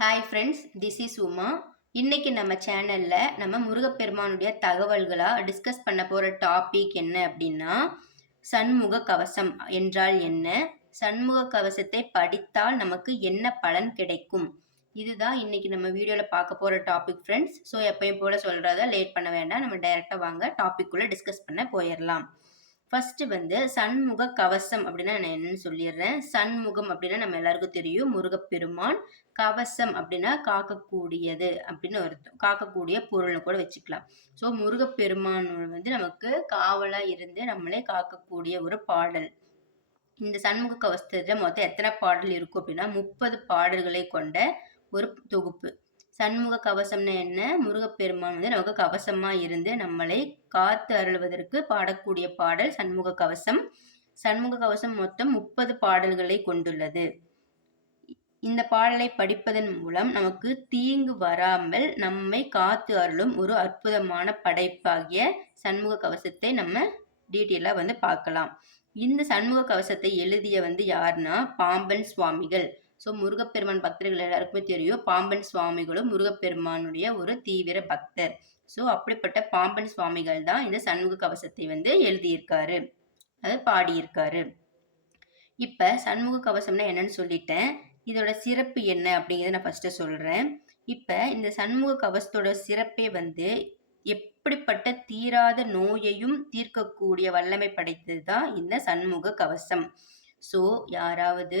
Hi friends this is Uma. இன்னைக்கு நம்ம சேனலில் நம்ம முருகப்பெருமானுடைய தகவல்களாக டிஸ்கஸ் பண்ண போகிற டாபிக் என்ன அப்படின்னா சண்முக கவசம் என்றால் என்ன? சண்முக கவசத்தை படித்தால் நமக்கு என்ன பலன் கிடைக்கும்? இதுதான் இன்னைக்கு நம்ம வீடியோவில் பார்க்க போகிற டாபிக் ஃப்ரெண்ட்ஸ் ஸோ எப்பயும் போல சொல்கிறத லேட் பண்ண வேண்டாம். நம்ம டைரெக்டாக வாங்க டாபிக்குள்ளே டிஸ்கஸ் பண்ண போயிடலாம் ஃபர்ஸ்ட் வந்து சண்முக கவசம் அப்படின்னா நான் என்னன்னு சொல்லிடுறேன். சண்முகம் அப்படின்னா நம்ம எல்லாருக்கும் தெரியும். முருகப்பெருமான் கவசம் அப்படின்னா காக்கக்கூடியது அப்படின்னு அர்த்தம். காக்கக்கூடிய பொருள்னு கூட வச்சுக்கலாம். ஸோ முருகப்பெருமான் வந்து நமக்கு காவலா இருந்து நம்மளே காக்கக்கூடிய ஒரு பாடல். இந்த சண்முக கவசத்துல மொத்தம் எத்தனை பாடல் இருக்கும் அப்படின்னா முப்பது பாடல்களை கொண்ட ஒரு தொகுப்பு. சண்முக கவசம்னா என்ன? முருகப்பெருமான் வந்து நமக்கு கவசமா இருந்து நம்மளை காத்து அருள்வதற்கு பாடக்கூடிய பாடல் சண்முக கவசம். சண்முக கவசம் மொத்தம் முப்பது பாடல்களை கொண்டுள்ளது. இந்த பாடலை படிப்பதன் மூலம் நமக்கு தீங்கு வராமல் நம்மை காத்து அருளும் ஒரு அற்புதமான படைப்பாகிய சண்முக கவசத்தை நம்ம டீட்டெயிலாக வந்து பார்க்கலாம். இந்த சண்முக கவசத்தை எழுதிய வந்து யாருன்னா பாம்பன் சுவாமிகள். ஸோ முருகப்பெருமான் பக்தர்கள் எல்லாருக்குமே தெரியும். பாம்பன் சுவாமிகளும் முருகப்பெருமானுடைய ஒரு தீவிர பக்தர். ஸோ அப்படிப்பட்ட பாம்பன் சுவாமிகள் தான் இந்த சண்முக கவசத்தை வந்து எழுதியிருக்காரு. அது பாடியிருக்காரு. இப்போ சண்முக கவசம்னா என்னன்னு சொல்லிட்டேன். இதோட சிறப்பு என்ன அப்படிங்கிறத நான் ஃபர்ஸ்ட் சொல்கிறேன் இப்போ இந்த சண்முக கவசத்தோட சிறப்பே வந்து எப்படிப்பட்ட தீராத நோயையும் தீர்க்கக்கூடிய வல்லமை படைத்தது தான் இந்த சண்முக கவசம். ஸோ யாராவது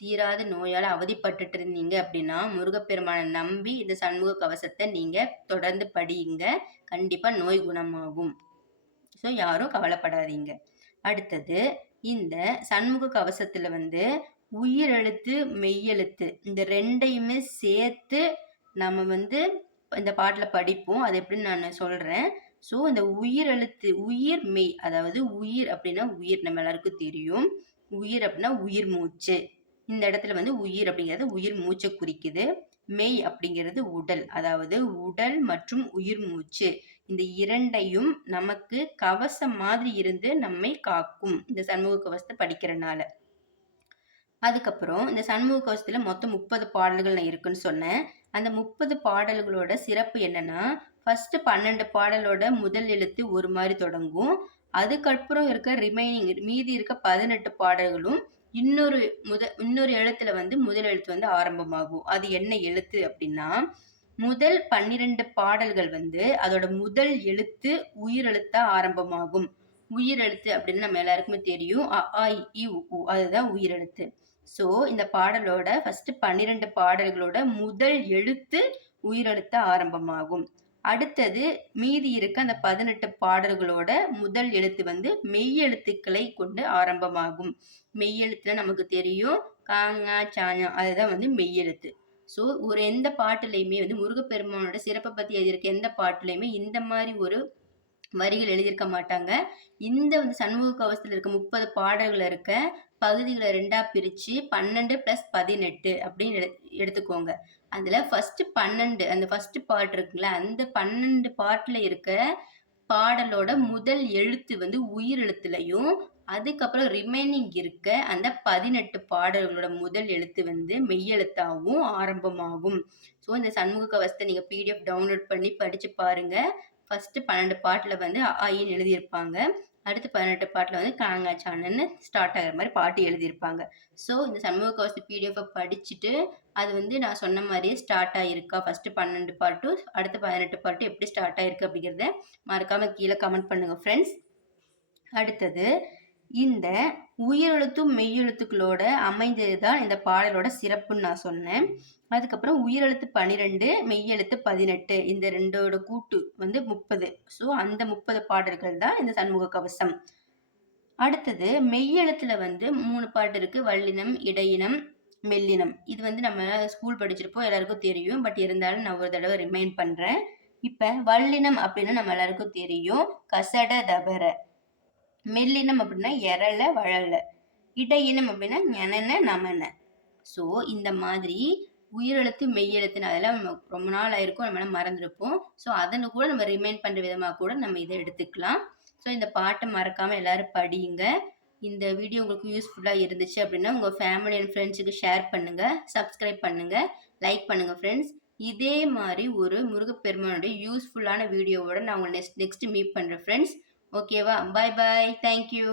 தீராத நோயால் அவதிப்பட்டுட்டு இருந்தீங்க அப்படின்னா முருகப்பெருமானை நம்பி இந்த சண்முக கவசத்தை நீங்கள் தொடர்ந்து படியுங்க. கண்டிப்பாக நோய் குணமாகும். ஸோ யாரும் கவலைப்படாதீங்க. அடுத்தது இந்த சண்முக கவசத்தில் வந்து உயிரெழுத்து மெய்யெழுத்து இந்த ரெண்டையுமே சேர்த்து நம்ம வந்து இந்த பாட்டில் படிப்போம். அது எப்படின்னு நான் சொல்கிறேன் ஸோ இந்த உயிரெழுத்து உயிர் மெய் அதாவது உயிர் அப்படின்னா உயிர் நம்ம எல்லாருக்கும் தெரியும். உயிர் அப்படின்னா உயிர் மூச்சு. இந்த இடத்துல வந்து உயிர் அப்படிங்கிறது உயிர் மூச்சை குறிக்குது. மெய் அப்படிங்கிறது உடல். அதாவது உடல் மற்றும் உயிர் மூச்சு. இந்த இரண்டையும் நமக்கு கவசம் மாதிரி இருந்து நம்மை காக்கும். இந்த சண்முக கவசத்தை படிக்கிறனால. அதுக்கப்புறம் இந்த சண்முக கவசத்துல மொத்தம் முப்பது பாடல்கள் நான் இருக்குன்னு சொன்னேன். அந்த முப்பது பாடல்களோட சிறப்பு என்னன்னா ஃபர்ஸ்ட் பன்னெண்டு பாடலோட முதல் எழுத்து ஒரு மாதிரி தொடங்கும். அதுக்கப்புறம் இருக்க ரிமைனிங் மீதி இருக்க பதினெட்டு பாடல்களும் இன்னொரு முத இன்னொரு எழுத்துல வந்து முதல் எழுத்து வந்து ஆரம்பமாகும். அது என்ன எழுத்து அப்படின்னா முதல் பன்னிரெண்டு பாடல்கள் வந்து அதோட முதல் எழுத்து உயிரெழுத்தா ஆரம்பமாகும். உயிரெழுத்து அப்படின்னு நம்ம எல்லாருக்குமே தெரியும். அ ஆ இ, உ, அதுதான் உயிரெழுத்து. ஸோ இந்த பாடலோட ஃபர்ஸ்ட் பன்னிரெண்டு பாடல்களோட முதல் எழுத்து உயிரெழுத்த ஆரம்பமாகும். அடுத்தது மீதி இருக்க அந்த பதினெட்டு பாடல்களோட முதல் எழுத்து வந்து மெய்யெழுத்துக்களை கொண்டு ஆரம்பமாகும். மெய்யெழுத்துல நமக்கு தெரியும். காங்கா சாங்கா அதுதான் வந்து மெய் எழுத்து ஸோ ஒரு எந்த பாட்டுலையுமே வந்து முருகப்பெருமானோட சிறப்பை பற்றி எழுதியிருக்க எந்த பாட்டுலையுமே இந்த மாதிரி ஒரு வரிகள் எழுதியிருக்க மாட்டாங்க. இந்த வந்து சண்முக கவசத்தில் இருக்க முப்பது பாடல்கள் இருக்க பகுதிகளை ரெண்டா பிரித்து பன்னெண்டு ப்ளஸ் பதினெட்டு அப்படின்னு எடு எடுத்துக்கோங்க. அதில் ஃபர்ஸ்ட் பன்னெண்டு அந்த ஃபர்ஸ்ட் பாட்டு இருக்குங்களா அந்த பன்னெண்டு பாட்டில் இருக்க பாடலோட முதல் எழுத்து வந்து உயிர் எழுத்துலையும் அதுக்கப்புறம் ரிமைனிங் இருக்க அந்த பதினெட்டு பாடல்களோட முதல் எழுத்து வந்து மெய்யெழுத்தாகவும் ஆரம்பமாகும். ஸோ இந்த சண்முக கவசத்தை நீங்கள் பிடிஎஃப் டவுன்லோட் பண்ணி படித்து பாருங்க. ஃபர்ஸ்ட் பன்னெண்டு பாட்டில் வந்து ஆயின்னு எழுதியிருப்பாங்க. அடுத்து பதினெட்டு பாட்டில் வந்து காங்காச்சானன்னு ஸ்டார்ட் ஆகிற மாதிரி பாட்டு எழுதியிருப்பாங்க. ஸோ இந்த சண்முக கவச பிடிஎஃபை படிச்சுட்டு அது வந்து நான் சொன்ன மாதிரியே ஸ்டார்ட் ஆகிருக்கா ஃபஸ்ட்டு பன்னெண்டு பாட்டும் அடுத்து பதினெட்டு பாட்டும் எப்படி ஸ்டார்ட் ஆகிருக்கு அப்படிங்கிறத மறக்காமல் கீழே கமெண்ட் பண்ணுங்கள் ஃப்ரெண்ட்ஸ் அடுத்தது இந்த உயிரெழுத்தும் மெய்யெழுத்துக்களோட அமைந்தது தான் இந்த பாடலோட சிறப்புன்னு நான் சொன்னேன். அதுக்கப்புறம் உயிரெழுத்து பன்னிரெண்டு மெய்யெழுத்து பதினெட்டு இந்த ரெண்டோட கூட்டு வந்து முப்பது. ஸோ அந்த முப்பது பாடல்கள் தான் இந்த சண்முக கவசம். அடுத்தது மெய்யெழுத்துல வந்து மூணு பாட்டு இருக்கு. வல்லினம் இடையினம் மெல்லினம். இது வந்து நம்ம ஸ்கூல் படிச்சிருப்போம் எல்லாருக்கும் தெரியும். பட் இருந்தாலும் நான் ஒரு தடவை ரிமைண்ட் பண்றேன். இப்ப வல்லினம் அப்படின்னு நம்ம எல்லாருக்கும் தெரியும். கசட தபர. மெல்லினம் அப்படின்னா எரள வழல இடையினம் அப்படின்னா ஞனன நமன. ஸோ இந்த மாதிரி உயிரெழுத்து மெய்யெழுத்துன்னு அதெல்லாம் நம்ம ரொம்ப நாள் ஆயிருக்கும் நம்ம மறந்துருப்போம். ஸோ அதனு கூட நம்ம ரிமைண்ட் பண்ணுற விதமாக கூட நம்ம இதை எடுத்துக்கலாம். ஸோ இந்த பாட்டை மறக்காமல் எல்லாரும் படியுங்க. இந்த வீடியோ உங்களுக்கு யூஸ்ஃபுல்லாக இருந்துச்சு அப்படின்னா உங்கள் ஃபேமிலி அண்ட் ஃப்ரெண்ட்ஸுக்கு ஷேர் பண்ணுங்கள் சப்ஸ்கிரைப் பண்ணுங்கள் லைக் பண்ணுங்கள் ஃப்ரெண்ட்ஸ் இதே மாதிரி ஒரு முருகப்பெருமானுடைய யூஸ்ஃபுல்லான வீடியோவோட நான் உங்களை நெக்ஸ்ட் நெக்ஸ்ட் மீட் பண்ணுறேன் ஃப்ரெண்ட்ஸ் ஓகேவா? Bye bye thank you